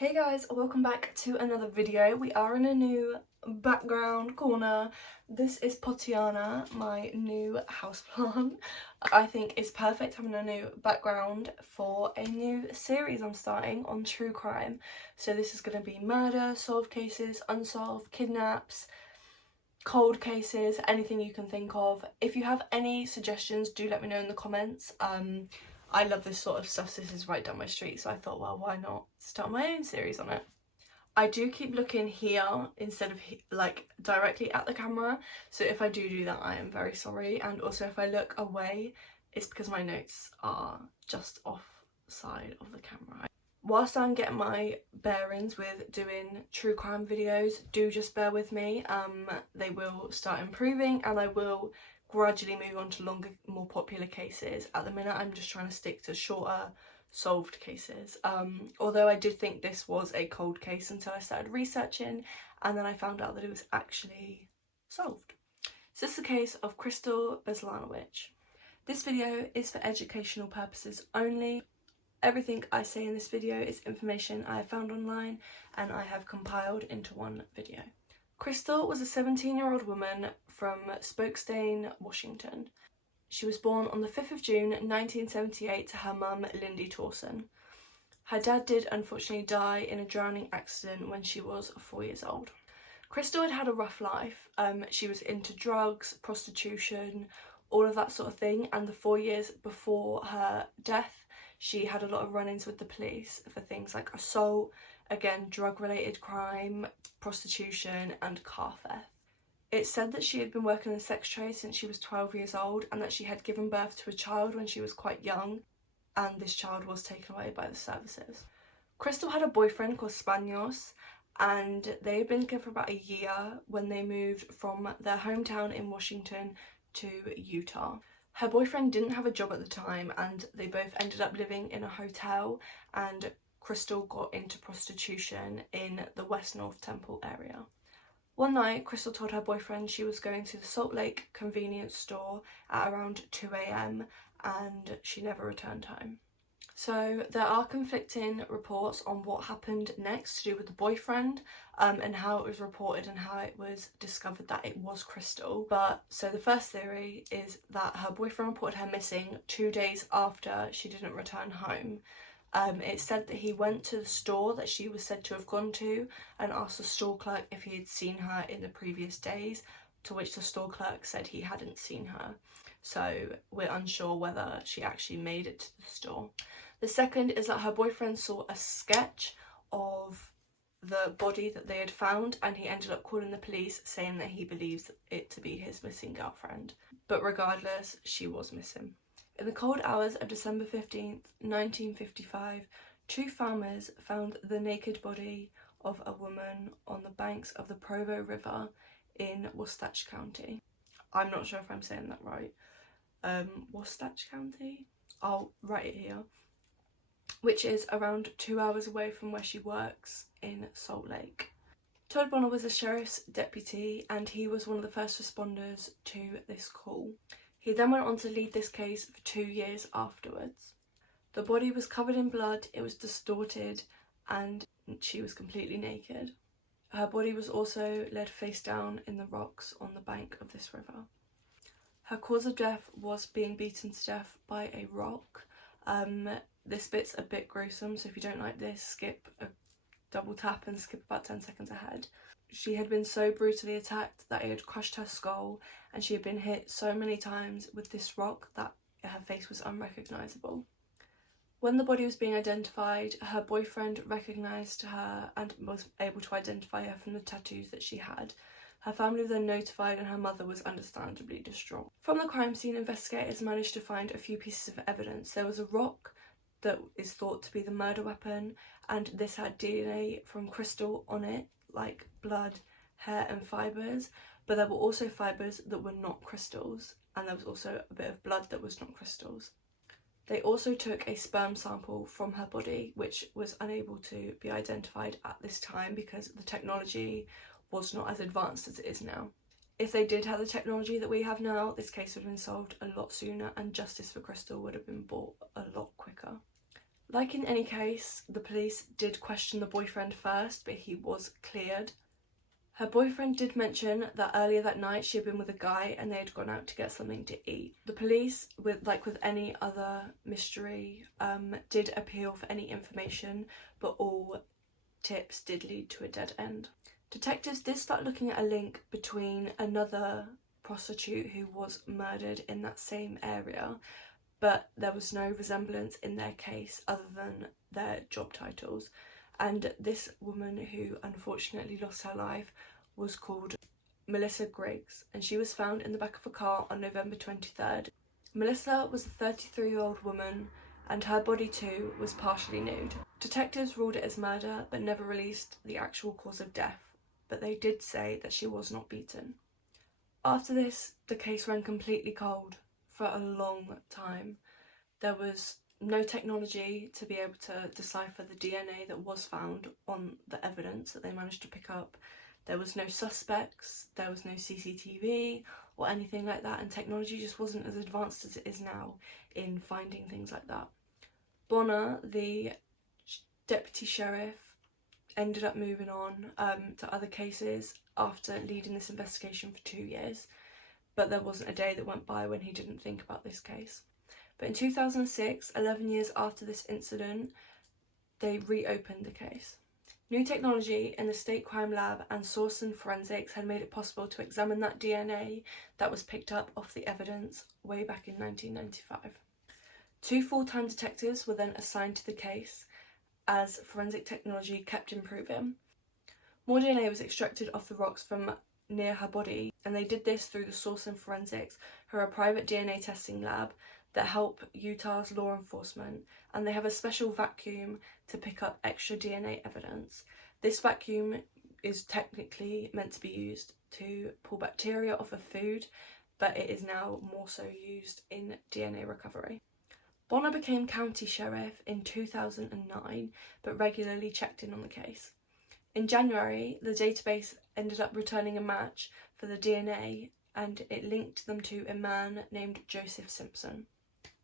Hey guys, welcome back to another video. We are in a new background corner. This is Potiana, my new houseplant. I think it's perfect having a new background for a new series I'm starting on true crime. So this is going to be murder, solved cases, unsolved, kidnaps, cold cases, anything you can think of. If you have any suggestions, do let me know in the comments. I love this sort of stuff, so this is right down my street, so I thought, well, why not start my own series on it. I do keep looking here instead of like directly at the camera, so if I do that, I am very sorry. And also if I look away, it's because my notes are just off side of the camera. Whilst I'm getting my bearings with doing true crime videos, do just bear with me. They will start improving and I will gradually move on to longer, more popular cases. At the minute I'm just trying to stick to shorter solved cases, although I did think this was a cold case until I started researching and then I found out that it was actually solved. So this is the case of Krystal Beslanowitch. This video is for educational purposes only. Everything I say in this video is information I have found online and I have compiled into one video. Krystal was a 17-year-old woman from Spokane, Washington. She was born on the 5th of June 1978 to her mum, Lindy Torson. Her dad did unfortunately die in a drowning accident when she was 4 years old. Krystal had had a rough life. She was into drugs, prostitution, all of that sort of thing, and the 4 years before her death she had a lot of run-ins with the police for things like assault, again drug-related crime, prostitution and car theft. It's said that she had been working in the sex trade since she was 12 years old and that she had given birth to a child when she was quite young, and this child was taken away by the services. Krystal had a boyfriend called Spanos and they had been together for about a year when they moved from their hometown in Washington to Utah. Her boyfriend didn't have a job at the time and they both ended up living in a hotel, and Krystal got into prostitution in the West North Temple area. One night, Krystal told her boyfriend she was going to the Salt Lake convenience store at around 2 AM and she never returned home. So there are conflicting reports on what happened next to do with the boyfriend and how it was reported and how it was discovered that it was Krystal. But so the first theory is that her boyfriend reported her missing 2 days after she didn't return home. It said that he went to the store that she was said to have gone to and asked the store clerk if he had seen her in the previous days, to which the store clerk said he hadn't seen her. So we're unsure whether she actually made it to the store. The second is that her boyfriend saw a sketch of the body that they had found and he ended up calling the police saying that he believes it to be his missing girlfriend. But regardless, she was missing. In the cold hours of December 15th, 1955, two farmers found the naked body of a woman on the banks of the Provo River in Wasatch County. I'm not sure if I'm saying that right. Wasatch County? I'll write it here. Which is around 2 hours away from where she works in Salt Lake. Todd Bonner was a sheriff's deputy and he was one of the first responders to this call. He then went on to lead this case for 2 years afterwards. The body was covered in blood, it was distorted and she was completely naked. Her body was also laid face down in the rocks on the bank of this river. Her cause of death was being beaten to death by a rock. This bit's a bit gruesome, so if you don't like this, skip a double tap and skip about 10 seconds ahead. She had been so brutally attacked that it had crushed her skull, and she had been hit so many times with this rock that her face was unrecognisable. When the body was being identified, her boyfriend recognised her and was able to identify her from the tattoos that she had. Her family were then notified and her mother was understandably distraught. From the crime scene, investigators managed to find a few pieces of evidence. There was a rock that is thought to be the murder weapon, and this had DNA from Krystal on it, like blood, hair and fibres, but there were also fibres that were not Krystal's, and there was also a bit of blood that was not Krystal's. They also took a sperm sample from her body, which was unable to be identified at this time because the technology was not as advanced as it is now. If they did have the technology that we have now, this case would have been solved a lot sooner and justice for Krystal would have been brought a lot quicker. Like in any case, the police did question the boyfriend first, but he was cleared. Her boyfriend did mention that earlier that night she had been with a guy and they had gone out to get something to eat. The police, with any other mystery, did appeal for any information, but all tips did lead to a dead end. Detectives did start looking at a link between another prostitute who was murdered in that same area, but there was no resemblance in their case other than their job titles. And this woman who unfortunately lost her life was called Melissa Griggs, and she was found in the back of a car on November 23rd. Melissa was a 33-year-old woman, and her body too was partially nude. Detectives ruled it as murder but never released the actual cause of death, but they did say that she was not beaten. After this, the case ran completely cold for a long time. There was no technology to be able to decipher the DNA that was found on the evidence that they managed to pick up. There was no suspects, there was no CCTV or anything like that, and technology just wasn't as advanced as it is now in finding things like that. Bonner, the deputy sheriff, ended up moving on to other cases after leading this investigation for 2 years, but there wasn't a day that went by when he didn't think about this case. But in 2006, 11 years after this incident, they reopened the case. New technology in the state crime lab and Sorsen forensics had made it possible to examine that DNA that was picked up off the evidence way back in 1995. 2 full-time detectives were then assigned to the case as forensic technology kept improving. More DNA was extracted off the rocks from near her body, and they did this through the Sorsen forensics, who are a private DNA testing lab that help Utah's law enforcement, and they have a special vacuum to pick up extra DNA evidence. This vacuum is technically meant to be used to pull bacteria off of food, but it is now more so used in DNA recovery. Bonner became county sheriff in 2009, but regularly checked in on the case. In January, the database ended up returning a match for the DNA, and it linked them to a man named Joseph Simpson.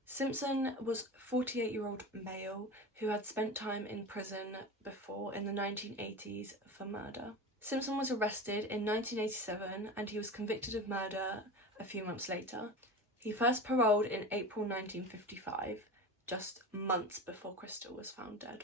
Simpson was a 48-year-old male who had spent time in prison before in the 1980s for murder. Simpson was arrested in 1987 and he was convicted of murder a few months later. He first paroled in April 1955, just months before Krystal was found dead.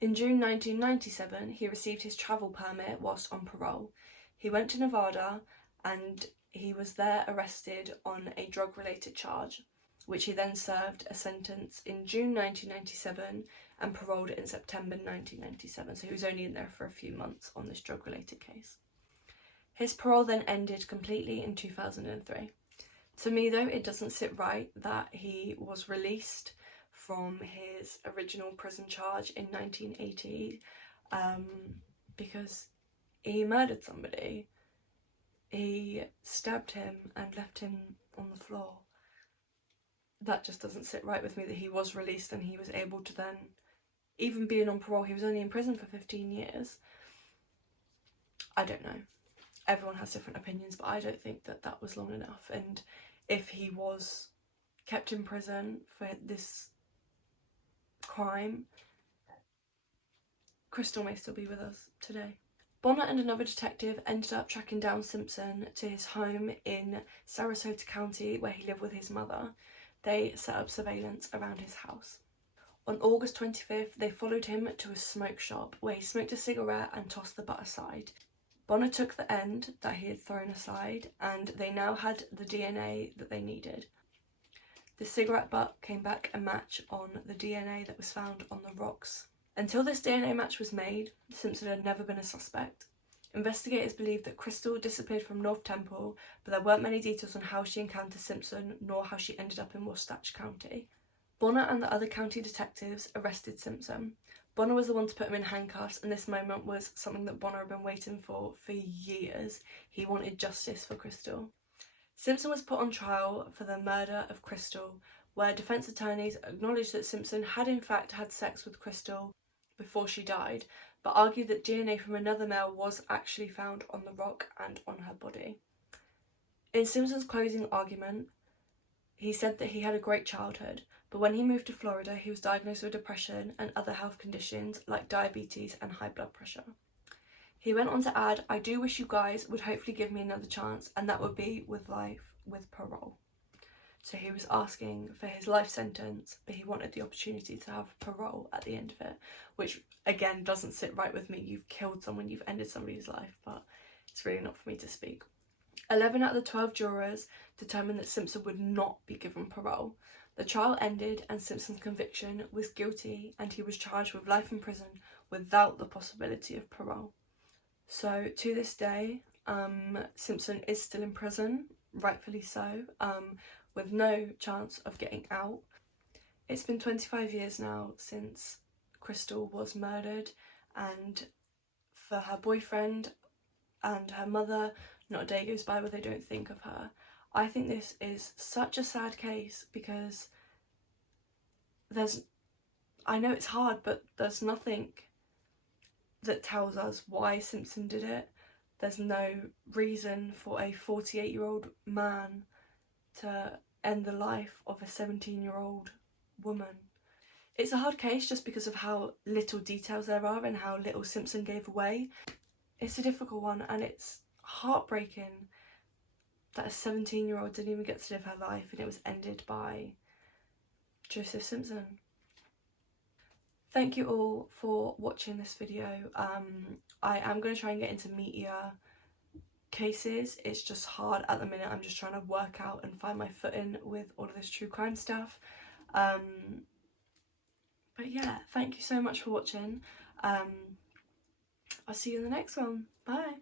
In June 1997, he received his travel permit whilst on parole. He went to Nevada and he was there arrested on a drug-related charge, which he then served a sentence in June 1997 and paroled in September 1997, so he was only in there for a few months on this drug-related case. His parole then ended completely in 2003. To me though, it doesn't sit right that he was released from his original prison charge in 1980 because he murdered somebody. He stabbed him and left him on the floor. That just doesn't sit right with me that he was released and he was able to then, even being on parole, he was only in prison for 15 years. I don't know. Everyone has different opinions, but I don't think that that was long enough. And if he was kept in prison for this crime, Krystal may still be with us today. Bonner and another detective ended up tracking down Simpson to his home in Sarasota County where he lived with his mother. They set up surveillance around his house. On August 25th, they followed him to a smoke shop where he smoked a cigarette and tossed the butt aside. Bonner took the end that he had thrown aside and they now had the DNA that they needed. The cigarette butt came back a match on the DNA that was found on the rocks. Until this DNA match was made, Simpson had never been a suspect. Investigators believed that Krystal disappeared from North Temple, but there weren't many details on how she encountered Simpson nor how she ended up in Wasatch County. Bonner and the other county detectives arrested Simpson. Bonner was the one to put him in handcuffs, and this moment was something that Bonner had been waiting for years. He wanted justice for Krystal. Simpson was put on trial for the murder of Krystal, where defence attorneys acknowledged that Simpson had in fact had sex with Krystal before she died, but argued that DNA from another male was actually found on the rock and on her body. In Simpson's closing argument, He said that he had a great childhood, but when he moved to Florida, he was diagnosed with depression and other health conditions like diabetes and high blood pressure. He went on to add, "I do wish you guys would hopefully give me another chance, and that would be with life with parole." So he was asking for his life sentence, but he wanted the opportunity to have parole at the end of it, which again doesn't sit right with me. You've killed someone, you've ended somebody's life, but it's really not for me to speak. 11 out of the 12 jurors determined that Simpson would not be given parole. The trial ended and Simpson's conviction was guilty, and he was charged with life in prison without the possibility of parole. So to this day, Simpson is still in prison, rightfully so, with no chance of getting out. It's been 25 years now since Krystal was murdered, and for her boyfriend and her mother, not a day goes by where they don't think of her. I think this is such a sad case because I know it's hard, but there's nothing that tells us why Simpson did it. There's no reason for a 48-year-old man to end the life of a 17-year-old woman. It's a hard case just because of how little details there are and how little Simpson gave away. It's a difficult one, and it's heartbreaking that a 17-year-old didn't even get to live her life and it was ended by Joseph Simpson. Thank you all for watching this video. I am going to try and get into meatier cases. It's just hard at the minute. I'm just trying to work out and find my footing with all of this true crime stuff. But yeah, thank you so much for watching. I'll see you in the next one. Bye.